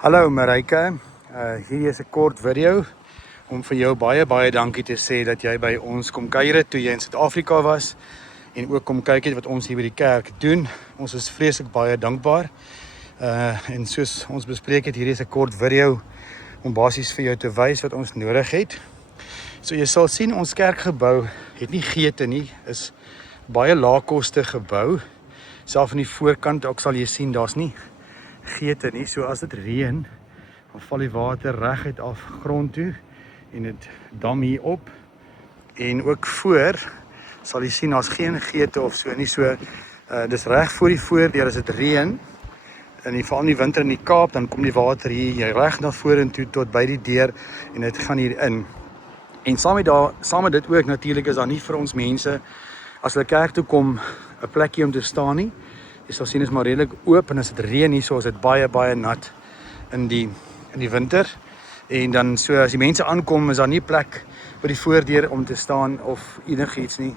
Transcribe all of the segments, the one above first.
Hallo Marijke, hier is 'n kort video om vir jou baie dankie te sê dat jy by ons kom kuier het toe jy in Suid-Afrika was en ook kom kyk het wat ons hier by die kerk doen. Ons is vreeslik baie dankbaar. En soos ons bespreek het, hier is 'n kort video om basies vir jou te wys wat ons nodig het. So jy sal sien ons kerkgebou het nie geete nie, is baie laagkoste gebou. Self aan die voorkant ook sal jy sien daar's nie geete nie, so as dit reën, dan val die water reguit af grond toe en dit dam hier op. En ook voor sal jy sien daar's geen geete of so nie, so dis reg voor die voordeur as dit reën. En veral in die winter in die Kaap, dan kom die water hier reg na vorentoe tot by die deur en dit gaan hier in. En saam met dit ook natuurlik is daar nie vir ons mense as hulle kerk toe kom 'n plekkie om te staan nie. Jy sal sien is maar redelik oop en as dit reën hier so is dit baie nat in die winter. En dan so as die mense aankom is daar nie plek by die voordeur om te staan of enigiets nie.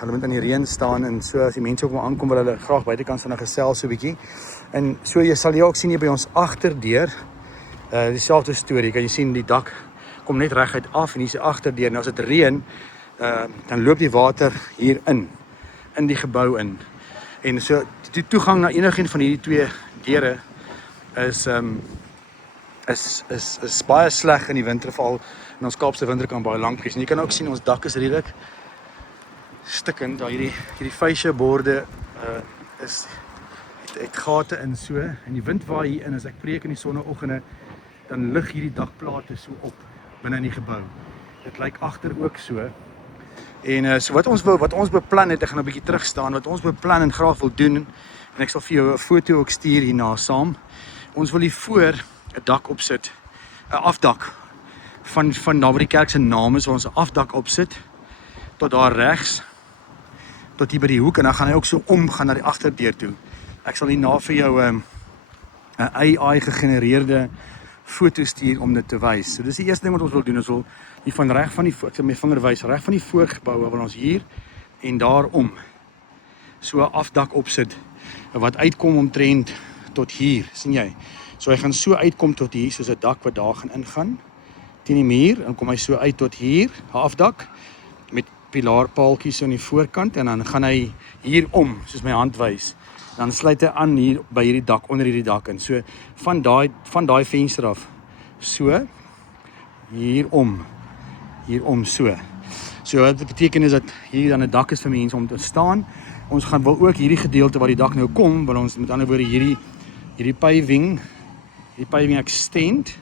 Hulle moet in die reën staan en so as die mense ook maar aankom wil hulle graag buitekant staan en gesels so 'n bietjie. En so jy sal ook sien hier by ons agterdeur dieselfde storie. Kan jy sien die dak kom net reguit af en hier is die agterdeur. Nou as dit reën, dan loop die water hier in die gebou in. En so die toegang na enigeen van hierdie twee deure is baie sleg in die winter, veral in ons Kaapse winter kan baie lank wees. En jy kan ook sien ons dak is redelik stikkend. Daar hierdie fascia borde het gate in so en die wind waai hier in as ek preek in die sonneoggende, dan lig hierdie dakplate so op binne in die gebou. Dit lyk agter ook so. En so wat ons beplan het, ek gaan 'n bietjie terug staan, wat ons beplan en graag wil doen, en ek sal vir jou 'n foto ook stuur hierna saam. Ons wil hier voor 'n dak opsit, 'n afdak van daar waar die kerk se naam is, waar ons 'n afdak opsit tot daar regs, tot hier by die hoek en dan gaan hy ook so omgaan na die agterdeur toe. Ek sal hierna vir jou 'n AI gegenereerde foto stuur om dit te wys. So dis die eerste ding wat ons wil doen, ons wil hier van reg van die ek sal my vinger wys, reg van die voorgebou wil ons hier en daarom so 'n afdak opsit wat uitkom omtrent tot hier, sien jy? So hy gaan so uitkom tot hier soos 'n dak wat daar gaan ingaan teen die muur en kom hy so uit tot hier, 'n afdak met pilaarpaaltjies so aan die voorkant en dan gaan hy hier om soos my hand wys. Dan sluit hy aan hier by hierdie dak, onder hierdie dak in. So van daai venster af so hier om so. So wat dit beteken is dat hier dan 'n dak is vir mense om te staan. Ons wil ook hierdie gedeelte waar die dak nou kom, wil ons met ander woorde hierdie paving extend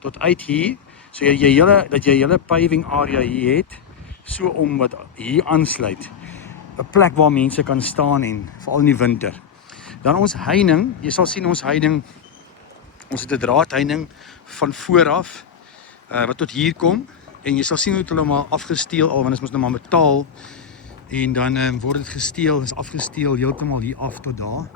tot uit hier. So dat jy hele paving area hier het, so om wat hier aansluit. 'n Plek waar mense kan staan en veral in die winter. Dan ons heining, jy sal sien ons heining, ons het 'n draadheining van vooraf wat tot hier kom en jy sal sien hoe hulle maar afgesteel al want ons moet nou maar metaal en dan word dit gesteel, is afgesteel heeltemal hier af tot daar.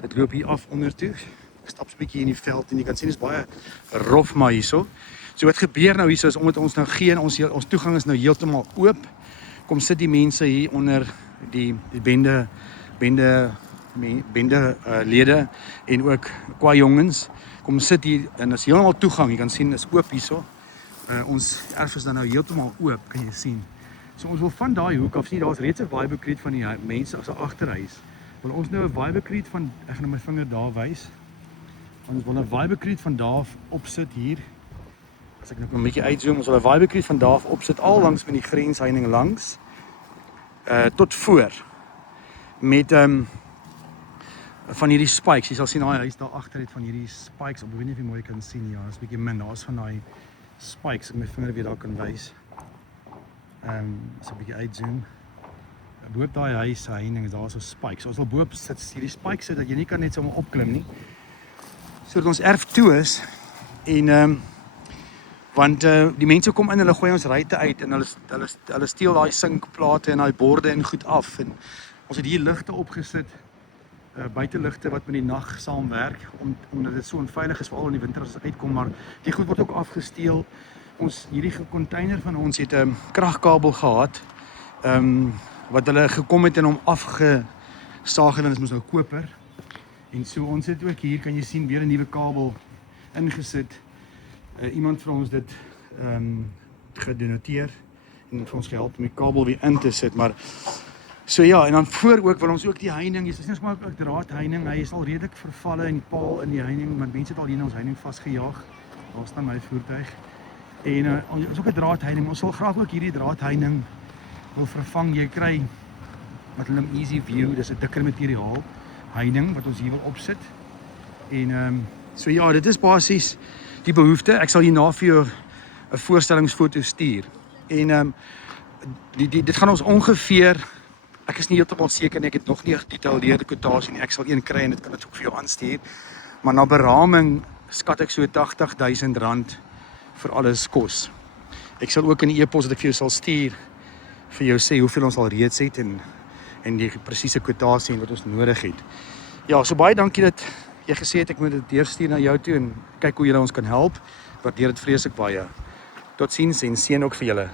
Dit loop hier af onder toe. Ek stap so 'n bietjie in die veld en jy kan sien dis baie rof maar hierso. So wat gebeur nou hierso is omdat ons nou geen ons toegang is nou heeltemal oop. Kom sit die mense hier onder die bende lede en ook kwajongens kom sit hier en is heeltemal toegang. Jy kan sien is oop hierso. Ons erf is dan nou heeltemal oop, kan jy sien. So ons wil van daai hoek af sien daar's reeds 'n vibecreate van die mense as 'n agterhuis. Wil ons nou 'n vibecreate van ek gaan nou my vinger daar wys. Ons wil 'n vibecreate van daar af opsit hier. As ek nou 'n bietjie uitzoom, ons wil 'n vibecreate van daar af opsit al langs met die grensheining langs tot voor met van hierdie spikes. Jy sal sien daai huis daar agter het van hierdie spikes. Ek weet nie of jy mooi kan sien ja, is 'n bietjie min. Daar's van daai spikes. Ek my vinger weer daar kan wys. So 'n bietjie uitzoom. Boop daai huis se heining is daar so spikes. So ons wil boop sit hierdie spikes sodat jy nie kan net sommer opklim nie. Sodat ons erf toe is en want die mense kom in, hulle gooi ons ruitte uit en hulle steel daai sinkplate en daai borde en goed af en ons het hier ligte opgesit, buiteligte wat met die nag saamwerk omdat dit so onveilig is veral in die winter as dit uitkom, maar die goed word ook afgesteel. Ons hierdie container van ons het 'n kragkabel gehad wat hulle gekom het en hom afgesaag het en dit moes nou koper. En so ons het ook hier kan jy sien weer 'n nuwe kabel ingesit. Iemand vir ons dit gedoneteer en vir ons gehelp om die kabel weer in te sit, maar so ja, en dan voor ook wil ons ook die heining, dit is nie maar ook draadheining, hy is al redelik vervalle in die paal in die heining, want mense het al hier ons heining vasgejaag, daar staan my voertuig, en ons is ook 'n draadheining, ons sal graag ook hierdie draadheining wil vervang. Jy kry wat hulle easy view, dis 'n dikker materiaal heining wat ons hier wil opsit, en so ja, dit is basies die behoefte. Ek sal hierna vir jou 'n voorstellingsfoto stuur, en dit gaan ons ongeveer, ek is nie heeltemal seker nie, ek het nog nie 'n gedetailleerde kwotasie nie, ek sal een kry en dit kan ek ook vir jou aanstuur, maar na beraming skat ek so R80,000 vir alles kos. Ek sal ook in die e-pos wat ek vir jou sal stuur, vir jou sê hoeveel ons al reeds het, en die presiese kwotasie en wat ons nodig het. Ja, so baie dankie dat jy gesê het ek moet dit deurstuur na jou toe, en kyk hoe julle ons kan help, waardeer dit vreeslik baie. Totsiens en seën ook vir julle.